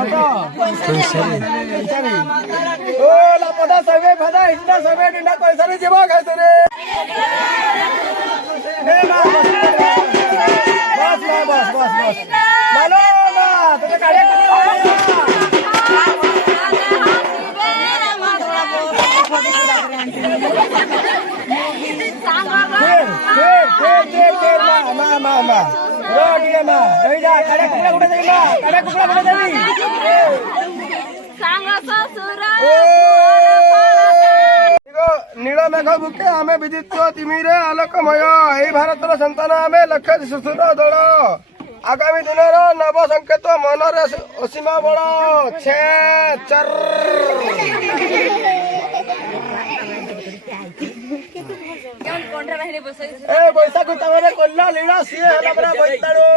ओ लापता सवे फदा इंडा सवे इंडा पैसा जीवा खायचं रे बस बस बस बस मालो मा तुझ्या गाड्या नीला मेघ बुके आमे विदित्य तिमिरे आलोकमय एई भारतर संतान आमे लक्ष्य सुसुर दल आगामी दिन नव संकेत मनरे असीमा बल छे चर ए बैसाखी तमरे कोल्ला लीला सी है हमरा बैताड़ो।